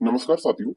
नमस्कार साथियों।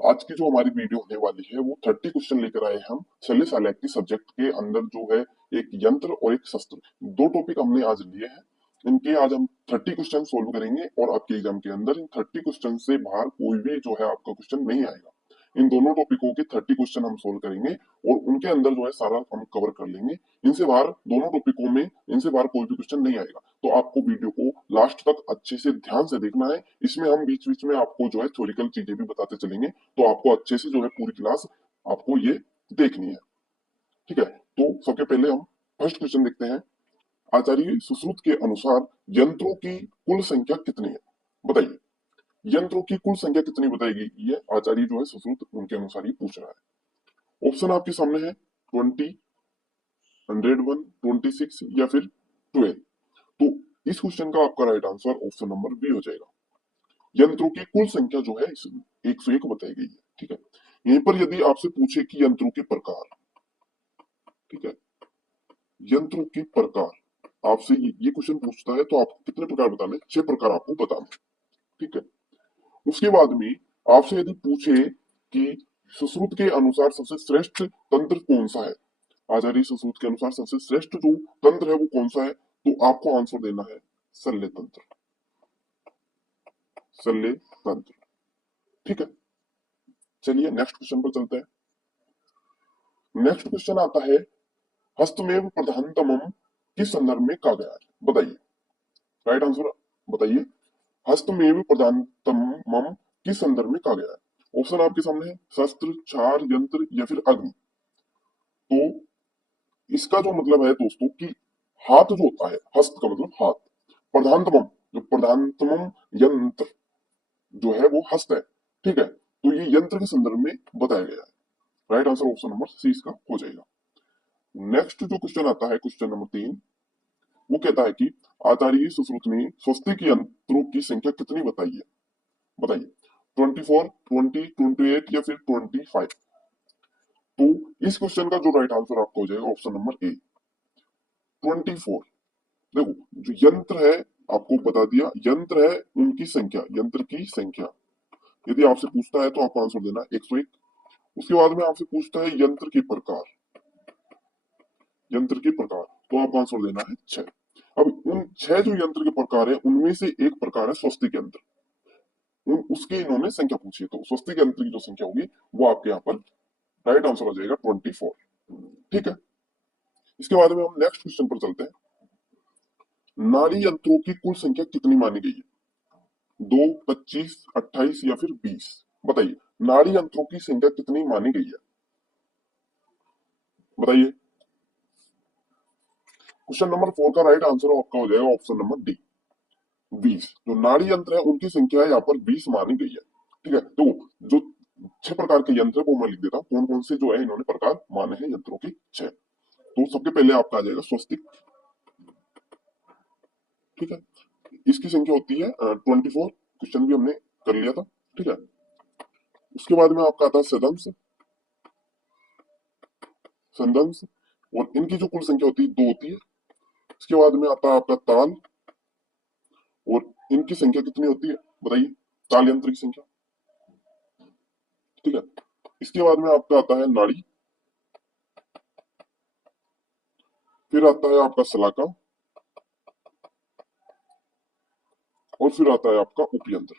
आज की जो हमारी वीडियो होने वाली है वो 30 क्वेश्चन लेकर आए हैं हम शल्य सालैक्टी सब्जेक्ट के अंदर जो है एक यंत्र और एक शस्त्र, दो टॉपिक हमने आज लिए हैं। इनके आज हम 30 क्वेश्चन सोल्व करेंगे और आपके एग्जाम के अंदर इन 30 क्वेश्चन से बाहर कोई भी जो है आपका क्वेश्चन नहीं आएगा। इन दोनों टॉपिकों के 30 क्वेश्चन हम सोल्व करेंगे और उनके अंदर जो है सारा हम कवर कर लेंगे। इनसे बाहर दोनों टॉपिकों में इनसे बाहर कोई भी क्वेश्चन नहीं आएगा, तो आपको वीडियो को लास्ट तक अच्छे से ध्यान से देखना है। इसमें हम बीच बीच में आपको जो है थ्योरिकल चीजें भी बताते चलेंगे, तो आपको अच्छे से जो है पूरी क्लास आपको ये देखनी है। ठीक है, तो सबसे पहले हम फर्स्ट क्वेश्चन देखते हैं। आचार्य सुश्रुत के अनुसार यंत्रों की कुल संख्या कितनी है? बताइए, यंत्रों की कुल संख्या कितनी बताएगी? ये आचार्य जो है सुश्रुत उनके अनुसार ही पूछ रहा है। ऑप्शन आपके सामने है 20, 101, 26 या फिर 12। तो इस क्वेश्चन का आपका right answer option number B हो जाएगा। यंत्रों की कुल संख्या जो है 101 बताई गई है। ठीक है, यहीं पर यदि आपसे पूछे कि यंत्रों के प्रकार, ठीक है, यंत्रों के प्रकार आपसे ये क्वेश्चन पूछता है तो आपको कितने प्रकार बताने? 6 प्रकार आपको बताने। ठीक है, उसके बाद में आपसे यदि पूछे कि सुश्रुत के अनुसार सबसे श्रेष्ठ तंत्र कौन सा है, आचार्य सुश्रुत के अनुसार सबसे श्रेष्ठ जो तंत्र है वो कौन सा है, तो आपको आंसर देना है शल्य तंत्र। शल्य तंत्र। ठीक है, चलिए नेक्स्ट क्वेश्चन पर चलते हैं। नेक्स्ट क्वेश्चन आता है, हस्तमेव प्रधानतमम किस संदर्भ में कहा गया है? बताइए, राइट आंसर बताइए। हस्तमेव प्रधानतमम किस संदर्भ में कहा गया है? ऑप्शन आपके सामने है, शस्त्र, क्षार, यंत्र या फिर अग्नि। तो इसका जो मतलब है दोस्तों कि हाथ जो होता है, हस्त का मतलब हाथ, प्रधानतमम, जो प्रधानतमम यंत्र जो है वो हस्त है। ठीक है, तो ये यंत्र के संदर्भ में बताया गया है। Right answer option number C इसका हो जाएगा। नेक्स्ट जो क्वेश्चन आता है, क्वेश्चन नंबर 3, वो कहता है कि आचार्य सुश्रुत ने स्वस्तिक यंत्रों की संख्या कितनी बताई है? बताइए, 24, 20, 28 या फिर 25। तो इस क्वेश्चन का जो राइट आंसर आपका हो जाएगा ऑप्शन नंबर ए, 24। देखो, जो यंत्र है आपको बता दिया, यंत्र है उनकी संख्या, यंत्र की संख्या। यदि आपसे पूछता है तो आपको आंसर देना 101। उसके बाद में आपसे पूछता है यंत्र के प्रकार, यंत्र के प्रकार, तो आपको आंसर देना है 6। अब उन 6 जो यंत्र के प्रकार है उनमें से एक प्रकार है स्वस्तिक यंत्र, उसकी इन्होंने संख्या पूछी है, तो स्वस्तिक यंत्र की जो संख्या होगी वो आपके यहाँ पर राइट आंसर हो जाएगा 24। ठीक है, इसके बाद में हम नेक्स्ट क्वेश्चन पर चलते हैं। नाड़ी यंत्रों की कुल संख्या कितनी मानी गई है? 2, 25, 28 या फिर 20। बताइए, नाड़ी यंत्रों की संख्या कितनी मानी गई है? बताइए। क्वेश्चन नंबर 4 का राइट आंसर आपका हो जाएगा ऑप्शन नंबर डी, 20। जो नाड़ी यंत्र है उनकी संख्या यहाँ पर 20 मानी गई है। ठीक है, तो जो 6 प्रकार के यंत्र है वो मैं लिख देता हूँ, कौन कौन से जो है इन्होंने प्रकार माने हैं यंत्रों की 6। तो सबसे पहले आपका आ जाएगा स्वस्तिक। ठीक है, इसकी संख्या होती है 24, क्वेश्चन भी हमने कर लिया था। ठीक है, उसके बाद में आपका आता है सदंश, संदंश, और इनकी जो कुल संख्या होती है 2 होती है। इसके बाद में आता है आपका ताल, और इनकी संख्या कितनी होती है? बताइए, ताल यंत्र की संख्या। ठीक है, इसके बाद में आपका आता है नाड़ी, फिर आता है आपका सलाका, और फिर आता है आपका उपयंत्र।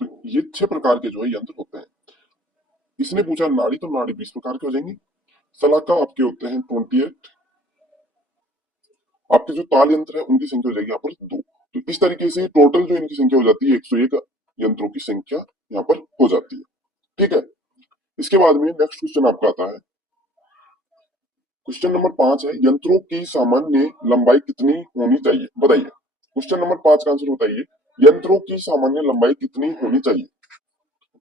तो ये 6 प्रकार के जो है यंत्र होते हैं। इसने पूछा नाड़ी, तो नाड़ी 20 प्रकार के हो जाएंगे। सलाका आपके होते हैं 28। आपके जो ताल यंत्र है उनकी संख्या हो जाएगी यहाँ पर 2। तो इस तरीके से टोटल जो इनकी संख्या हो जाती है 101 यंत्रों की संख्या यहाँ पर हो जाती है। ठीक है, इसके बाद में नेक्स्ट क्वेश्चन आपका आता है, क्वेश्चन नंबर 5 है, यंत्रों की सामान्य लंबाई कितनी होनी चाहिए? बताइए, क्वेश्चन नंबर 5 का आंसर बताइए, यंत्रों की सामान्य लंबाई कितनी होनी चाहिए?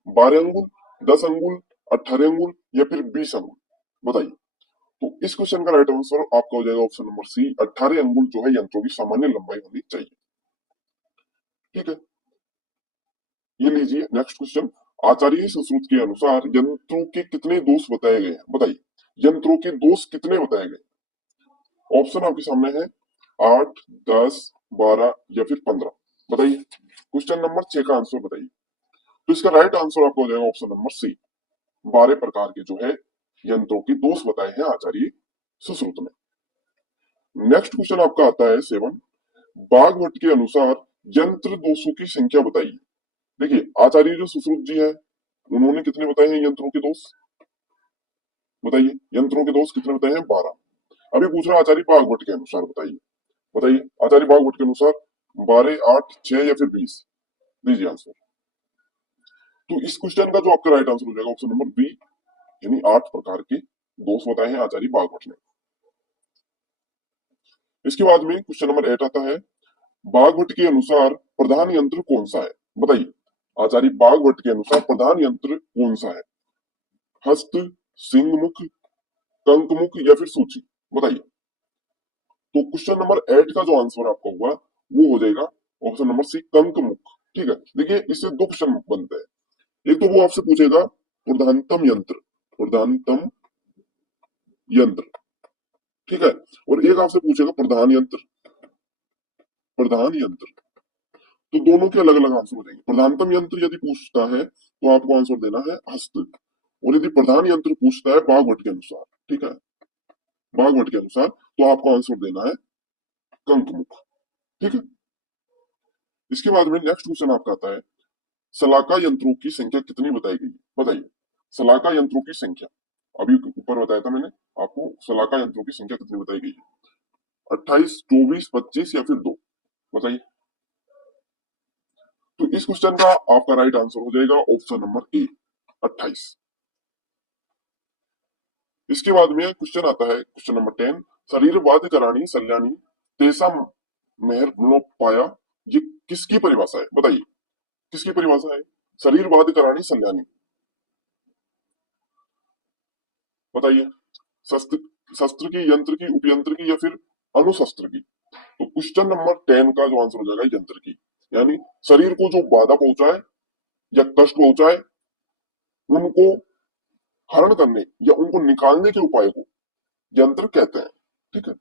12 अंगुल, 10 अंगुल, 18 अंगुल या फिर 20 अंगुल? बताइए। तो इस क्वेश्चन का राइट आंसर आपका हो जाएगा ऑप्शन नंबर सी, 18 अंगुल जो है यंत्रों की सामान्य लंबाई होनी चाहिए। ठीक है, ये लीजिए नेक्स्ट क्वेश्चन। आचार्य सुश्रुत के अनुसार यंत्रों के कितने दोष बताए गए हैं? बताइए, यंत्रों के दोष कितने बताए गए? ऑप्शन आपके सामने है, 8, 10, 12 या फिर 15। बताइए, क्वेश्चन नंबर 6 का आंसर बताइए। तो इसका राइट आंसर आपको हो जाएगा ऑप्शन नंबर सी। 12 प्रकार के जो है यंत्रों के दोष बताए हैं आचार्य सुश्रुत ने। नेक्स्ट क्वेश्चन आपका आता है 7। बागवट के अनुसार यंत्र दोषों की संख्या बताइए। देखिए आचार्य जो सुश्रुत जी है उन्होंने कितने बताए हैं यंत्रों के दोष, बताइए। यंत्रों के दोष कितने बताए हैं? 12। अभी पूछ रहा आचार्य बागवट के अनुसार बताइए। बताइए आचार्य बागवट के अनुसार 12, 8, 6 या फिर 20? दीजिए आंसर। तो इस क्वेश्चन का जो आपका राइट आंसर हो जाएगा ऑप्शन नंबर बी, यानी 8 प्रकार के दोष बताए हैं आचार्य बागवट ने। इसके बाद में क्वेश्चन नंबर 8 आता है। बागवट के अनुसार प्रधान यंत्र कौन सा है? बताइए आचार्य बागवट के अनुसार प्रधान यंत्र कौन सा है? हस्त, सिंहमुख, कंकमुख या फिर सूची? बताइए। तो क्वेश्चन नंबर 8 का जो आंसर आपका होगा वो हो जाएगा ऑप्शन नंबर सी, कंकमुख। ठीक है, देखिए इससे दो क्वेश्चन बनते हैं। एक तो वो आपसे पूछेगा प्रधानतम यंत्र, प्रधानतम यंत्र, ठीक है, और एक आपसे पूछेगा प्रधान यंत्र, प्रधान यंत्र। तो दोनों के अलग अलग आंसर हो जाएंगे। प्रधानतम यंत्र यदि पूछता है तो आपको आंसर देना है हस्त, और यदि प्रधान यंत्र पूछता है बागवट के अनुसार, ठीक है, बागवट के अनुसार, तो आपको आंसर देना है कंकमुख। ठीक है। इसके बाद में नेक्स्ट क्वेश्चन आपका आता है। सलाका यंत्रों की संख्या कितनी बताई गई? बताइए सलाका यंत्रों की संख्या। अभी ऊपर बताया था मैंने आपको, सलाका यंत्रों की संख्या कितनी बताई गई है? 28, 24, 25 या फिर 2? बताइए। तो इस क्वेश्चन का आपका राइट आंसर हो जाएगा ऑप्शन नंबर ए, 28। इसके बाद में क्वेश्चन आता है क्वेश्चन नंबर 10। शरीरवाद कराणी सल्यानी तेसा मेहर पाया, ये किसकी परिभाषा है? बताइए किसकी परिभाषा है? शरीरवाद कराणी सल्यानी, बताइए। शस्त्र, शस्त्र की, यंत्र की, उपयंत्र की या फिर अणुशस्त्र की? तो क्वेश्चन नंबर 10 का जो आंसर हो जाएगा यंत्र की, यानी शरीर को जो बाधा पहुंचाए या कष्ट पहुंचाए उनको हरण करने या उनको निकालने के उपाय को यंत्र कहते हैं। ठीक है।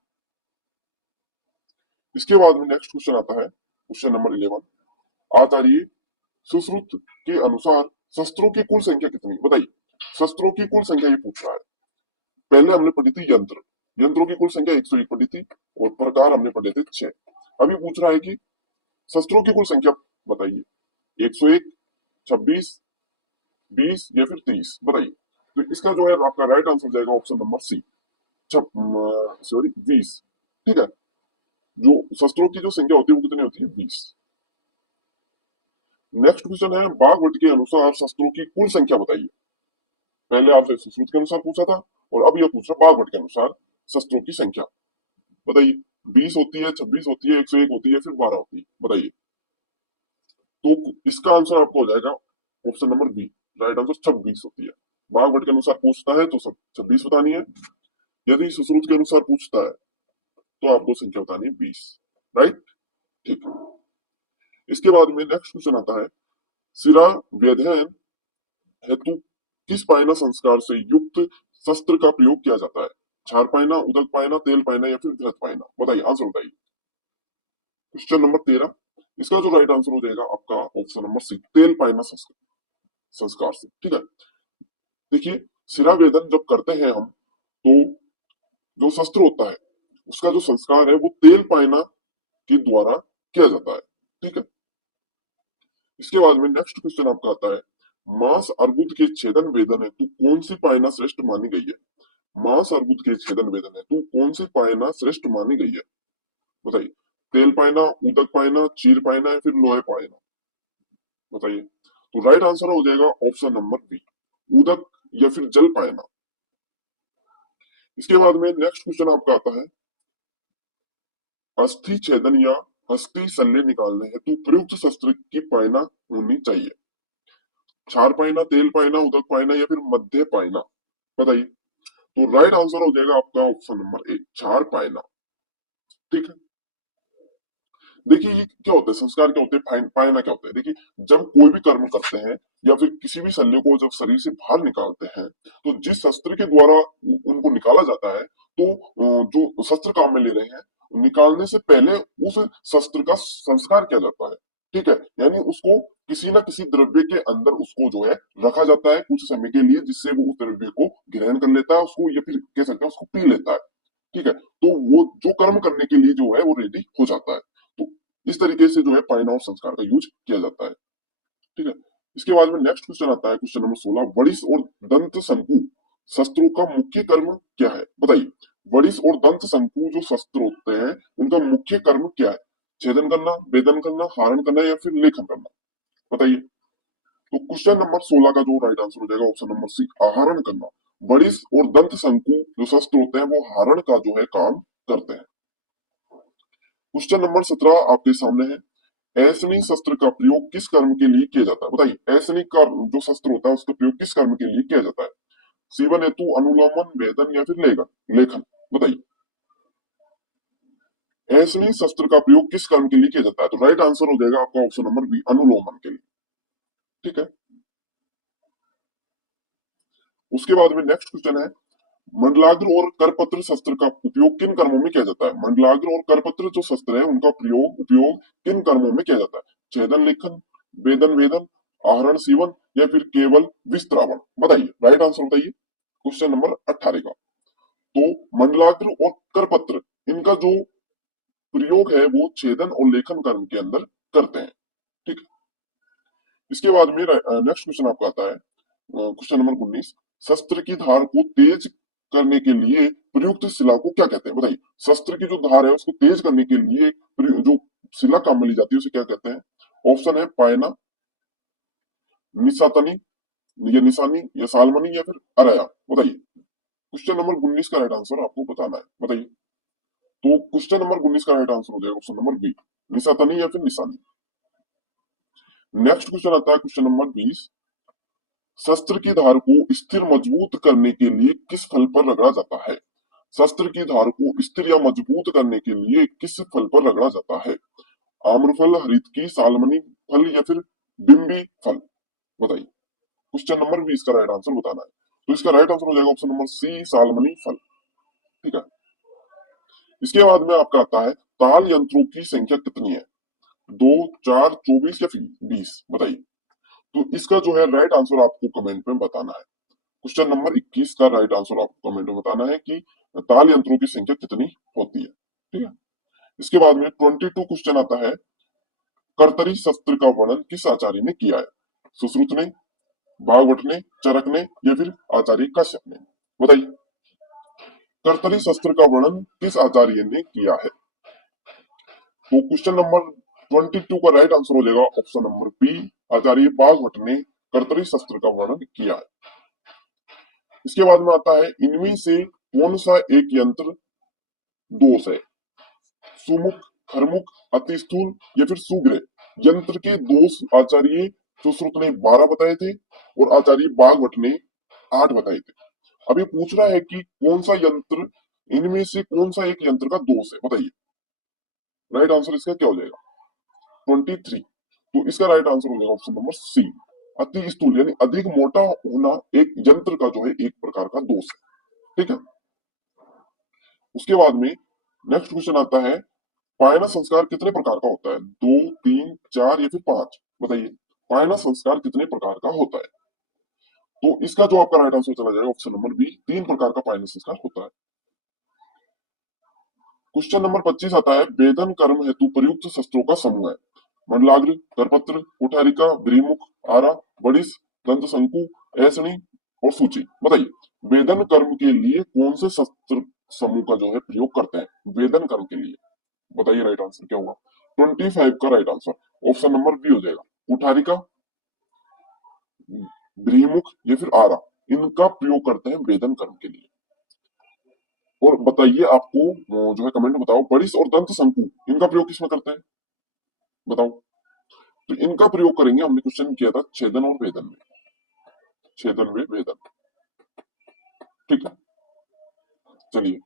इसके बाद में नेक्स्ट क्वेश्चन आता है क्वेश्चन नंबर 11। आचार्य सुश्रुत के अनुसार शस्त्रों की कुल संख्या कितनी? बताइए शस्त्रों की कुल संख्या ये पूछ रहा है। पहले हमने पढ़ी थी यंत्र, यंत्रों की कुल संख्या 101 पढ़ी थी, और प्रकार हमने पढ़े थे 6। अभी पूछ रहा है कि शस्त्रों की कुल संख्या बताइए। 101, 26, 20 या फिर 30? बताइए। तो इसका जो है आपका राइट आंसर जाएगा ऑप्शन नंबर सी, सॉरी 20। ठीक है, जो शस्त्रों की जो संख्या होती है वो कितनी होती है? 20। नेक्स्ट क्वेश्चन है। बागवट के अनुसार शस्त्रों की कुल संख्या बताइए। पहले आपसे सुश्रुत के अनुसार पूछा था, और अब यह पूछ रहा बागवट के अनुसार शस्त्रों की संख्या बताइए। 20 होती है, 26 होती है, 101 होती है, फिर 12 होती है? बताइए। तो इसका आंसर आपको हो जाएगा option number B, right answer 26 होती है। बागवट के अनुसार पूछता है तो सब 26 बतानी है, यदि सुश्रुत के अनुसार पूछता है तो आपको संख्या बतानी है 20। राइट, ठीक है। इसके बाद में नेक्स्ट क्वेश्चन आता है। सिरा व्यधयन हेतु किस पायना संस्कार से युक्त शस्त्र का प्रयोग किया जाता है? क्षार पायना, उदक पायना, तेल पायना या फिर घृत पायना? बताइए आंसर बताइए। Question number 13। इसका जो राइट आंसर हो जाएगा आपका ऑप्शन नंबर सी, तेल पायना संस्कार से। ठीक है, देखिए सिरा वेदन जब करते हैं हम, तो जो शस्त्र होता है उसका जो संस्कार है वो तेल पायना के द्वारा किया जाता है। ठीक है। इसके बाद में नेक्स्ट क्वेश्चन आपका आता है। मांस अर्बुद के छेदन वेदन हेतु कौन सी पायना श्रेष्ठ मानी गई है? मांस अर्बुद के छेदन वेदन हेतु कौन सी पायना श्रेष्ठ मानी गई है? बताइए। तेल पायना, उदक पायना, चीर पायना या फिर लोहे पायना? बताइए। तो राइट आंसर हो जाएगा ऑप्शन नंबर बी, उदक या फिर जल पायना। इसके बाद में नेक्स्ट क्वेश्चन आपका आता है। अस्थि छेदन या अस्थि शल्य निकालने हेतु प्रयुक्त शस्त्र की पायना होनी चाहिए। क्षार पायना, तेल पायना, उदक पायना या फिर मध्य पायना? बताइए। तो राइट आंसर हो जाएगा आपका ऑप्शन नंबर ए, क्षार पायना। ठीक है। देखिए ये क्या होता है, संस्कार क्या होते हैं, पायना क्या होता है? देखिए जब कोई भी कर्म करते हैं या फिर किसी भी शल्य को जब शरीर से बाहर निकालते हैं, तो जिस शस्त्र के द्वारा उनको निकाला जाता है, तो जो शस्त्र काम में ले रहे हैं, निकालने से पहले उस शस्त्र का संस्कार किया जाता है। ठीक है, यानी उसको किसी ना किसी द्रव्य के अंदर उसको जो है रखा जाता है कुछ समय के लिए, जिससे वो उस द्रव्य को ग्रहण कर लेता है उसको, या फिर कह सकते हैं उसको पी लेता है। ठीक है, तो वो जो कर्म करने के लिए जो है वो रेडी हो जाता है। तो इस तरीके से जो है पायना और संस्कार का यूज किया जाता है। ठीक है, इसके बाद में नेक्स्ट क्वेश्चन आता है, क्वेश्चन नंबर 16, वड़िस और दंत शंकु शस्त्रों का मुख्य कर्म क्या है? बताइए, वड़िस और दंत शंकु जो शस्त्र होते हैं उनका मुख्य कर्म क्या है? छेदन करना, वेदन करना, हरण करना, या फिर लेखन करना? बताइए। तो क्वेश्चन नंबर 16 का जो राइट आंसर हो जाएगा ऑप्शन नंबर सी, आहरण करना। वड़िस और दंत शंकु जो शस्त्र होते हैं वो हरण का जो है काम करते हैं। क्वेश्चन नंबर 17 आपके सामने है, ऐसनी शस्त्र का प्रयोग किस कर्म के लिए किया जाता है? बताइए, ऐसनी का जो शस्त्र होता है उसका प्रयोग किस कर्म के लिए किया जाता है? सीवन हेतु, अनुलोमन, वेदन, या फिर लेखन लेखन? बताइए, ऐसनी शस्त्र का प्रयोग किस कर्म के लिए किया जाता है? तो राइट आंसर हो जाएगा आपका ऑप्शन नंबर बी, अनुलोमन के लिए। ठीक है, उसके बाद में नेक्स्ट क्वेश्चन है, मंडलाग्र और करपत्र शस्त्र का उपयोग किन कर्मों में किया जाता है? मंडलाग्र और करपत्र जो शस्त्र है उनका प्रयोग उपयोग किन कर्मों में किया जाता है? छेदन, लेखन, वेदन वेदन, आहरण सीवन, या फिर केवल विस्त्रावण? बताइए, राइट आंसर बताइए क्वेश्चन नंबर 18 का। तो मंडलाग्र और करपत्र इनका जो प्रयोग है वो छेदन और लेखन कर्म के अंदर करते हैं। ठीक है, इसके बाद में नेक्स्ट क्वेश्चन आपका आता है, क्वेश्चन नंबर 19, शस्त्र की धार को तेज करने के लिए प्रयुक्त शिला को क्या कहते हैं? बताइए, शस्त्र की जो धार है उसको तेज करने के लिए जो शिला काम में ली जाती है उसे क्या कहते हैं? ऑप्शन है पायना, निशातनी, या निशानी, या सालमनी, या फिर अराया? बताइए, क्वेश्चन नंबर 19 का राइट आंसर आपको बताना है। बताइए, तो क्वेश्चन नंबर 19 का राइट आंसर हो जाएगा ऑप्शन नंबर बी, निशातनी या फिर निशानी। नेक्स्ट क्वेश्चन आता है, क्वेश्चन नंबर 20, शस्त्र की धार को स्थिर मजबूत करने के लिए किस फल पर रगड़ा जाता है? शस्त्र की धार को स्थिर या मजबूत करने के लिए किस फल पर रगड़ा जाता है? आम्रफल, हरितकी, सालमनी फल, या फिर बिम्बी फल? बताइए, क्वेश्चन नंबर 20 का राइट आंसर बताना है। तो इसका राइट आंसर हो जाएगा ऑप्शन नंबर सी, सालमनी फल। ठीक है, इसके बाद में आपका आता है, ताल यंत्रों की संख्या कितनी है? 2, 4, 24, या फिर 20? बताइए, तो इसका जो है राइट आंसर आपको कमेंट में बताना है। क्वेश्चन नंबर 21 का राइट आंसर आपको कमेंट में बताना है कि ताल यंत्रों की संख्या कितनी होती है। ठीक है, इसके बाद में 22 क्वेश्चन आता है, कर्तरी शस्त्र का वर्णन किस आचार्य ने किया है? सुश्रुत ने, भागवत ने, चरक ने, या फिर आचार्य कश्यप ने? बताइए, कर्तरी शस्त्र का वर्णन किस आचार्य ने किया है? तो क्वेश्चन नंबर 22 का राइट आंसर हो जाएगा ऑप्शन नंबर बी, आचार्य भागवत ने कर्तरी शस्त्र का वर्णन किया है। इसके बाद में आता है, इनमें से कौन सा एक यंत्र दोष है? सुमुख, खरमुख, अति स्थूल, या फिर सुग्रह? यंत्र के दोष आचार्य सुश्रुत ने 12 बताए थे और आचार्य बागवट ने 8 बताए थे। अभी पूछ रहा है कि कौन सा यंत्र, इनमें से कौन सा एक यंत्र का दोष है? बताइए, राइट आंसर इसका क्या हो जाएगा? 23। तो इसका राइट आंसर हो जाएगा ऑप्शन नंबर सी, अति स्थूल, यानी अधिक मोटा होना एक यंत्र का जो है एक प्रकार का दोष है। ठीक है, उसके बाद में नेक्स्ट क्वेश्चन आता है, पायना संस्कार कितने प्रकार का होता है? 2, 3, 4, या फिर 5? बताइए, पायना संस्कार कितने प्रकार का होता है? तो इसका जो आपका राइट आंसर चला जाएगा ऑप्शन नंबर बी, 3 प्रकार का पायना संस्कार होता है। क्वेश्चन नंबर 25 आता है, वेदन कर्म हेतु प्रयुक्त शस्त्रों का समूह है? मंडलाग्र, करपत्र, कुठारिका, ब्रीमुख, आरा, वड़िस, दंत शंकु, ऐसनी और सूची? बताइए, वेदन कर्म के लिए कौन से शस्त्र समूह का जो है प्रयोग करते हैं वेदन कर्म के लिए? बताइए, राइट आंसर क्या होगा? 25 का right answer option number B हो जाएगा, कुठारिका, ब्रीमुख, या फिर आरा, इनका प्रयोग करते हैं वेदन कर्म के लिए। और बताइए, आपको जो है कमेंट में बताओ, वड़िस और दंत शंकु इनका प्रयोग किसमें करते हैं? बताओ, तो इनका प्रयोग करेंगे, हमने क्वेश्चन किया था छेदन और वेदन में, छेदन में वेदन। ठीक है, चलिए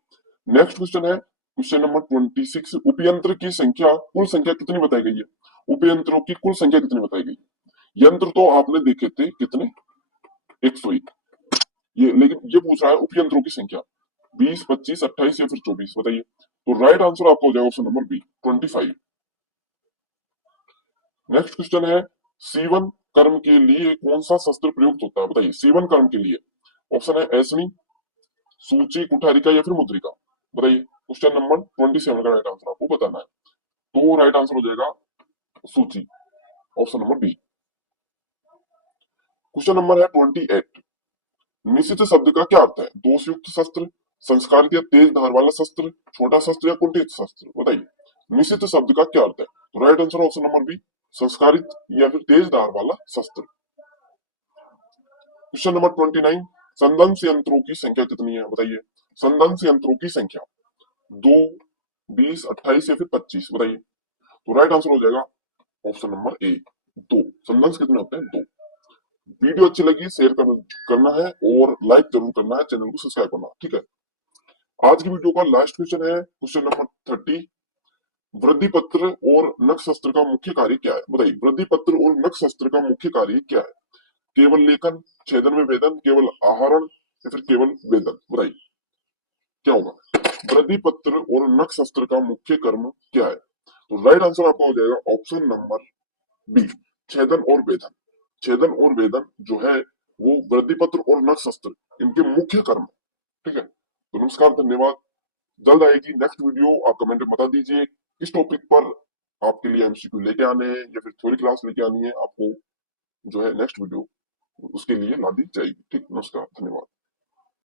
नेक्स्ट क्वेश्चन है, क्वेश्चन नंबर 26, उपयंत्र की संख्या, कुल संख्या कितनी बताई गई है? उपयंत्रों की कुल संख्या कितनी बताई गई? यंत्र तो आपने देखे थे कितने, 101। ये लेकिन ये पूछ रहा है उपयंत्रों की संख्या 20, 25, 28, या फिर 24? बताइए, तो राइट आंसर आपका हो जाएगा option number B, 25। Next question है, सीवन कर्म के लिए कौन सा शस्त्र प्रयुक्त होता है? बताइए, सीवन कर्म के लिए ऑप्शन है ऐसनी, सूची, कुठारिका या फिर मुद्रिका। बताइए, क्वेश्चन नंबर 27 का राइट आंसर आपको बताना है। तो राइट आंसर हो जाएगा सूची, option number B. Question number है 28। निश्चित शब्द का क्या अर्थ है? दोषयुक्त शस्त्र, संस्कारित या तेज धार वाला शस्त्र, छोटा शस्त्र या कुंठित शस्त्र। बताइए, निश्चित शब्द का क्या अर्थ है? तो right answer option number B, संस्कारित या फिर तेज धार वाला शस्त्र। Question number 29। संदंश यंत्रों की संख्या कितनी है? बताइए, संदंश यंत्रों की संख्या 2, 20, 28 या फिर 25। बताइए, तो राइट आंसर हो जाएगा ऑप्शन नंबर ए, 2। संदंश कितने होते हैं? 2। वीडियो अच्छी लगी शेयर करना है और लाइक जरूर करना है, चैनल को सब्सक्राइब करना, ठीक है। आज की वीडियो का लास्ट क्वेश्चन है क्वेश्चन नंबर 30। वृद्धि पत्र और नख शस्त्र का मुख्य कार्य क्या है? बताइए, वृद्धि पत्र और नख शस्त्र का मुख्य कार्य क्या है? केवल लेखन, छेदन में वेदन, केवल आहरण या फिर केवल वेदन। बताइए, क्या होगा? वृद्धि पत्र और नख शस्त्र का मुख्य कर्म क्या है? तो राइट आंसर आपका हो जाएगा ऑप्शन नंबर बी, छेदन और वेदन। छेदन और वेदन जो है वो वृद्धि पत्र और नख शस्त्र इनके मुख्य कर्म है, ठीक है। तो नमस्कार, धन्यवाद। जल्द आएगी नेक्स्ट वीडियो, आप कमेंट में बता दीजिए किस टॉपिक पर आपके लिए एमसीक्यू लेके आने हैं या फिर थ्योरी क्लास लेके आनी है आपको, जो है नेक्स्ट वीडियो उसके लिए ला दी जाएगी। ठीक, नमस्कार, धन्यवाद।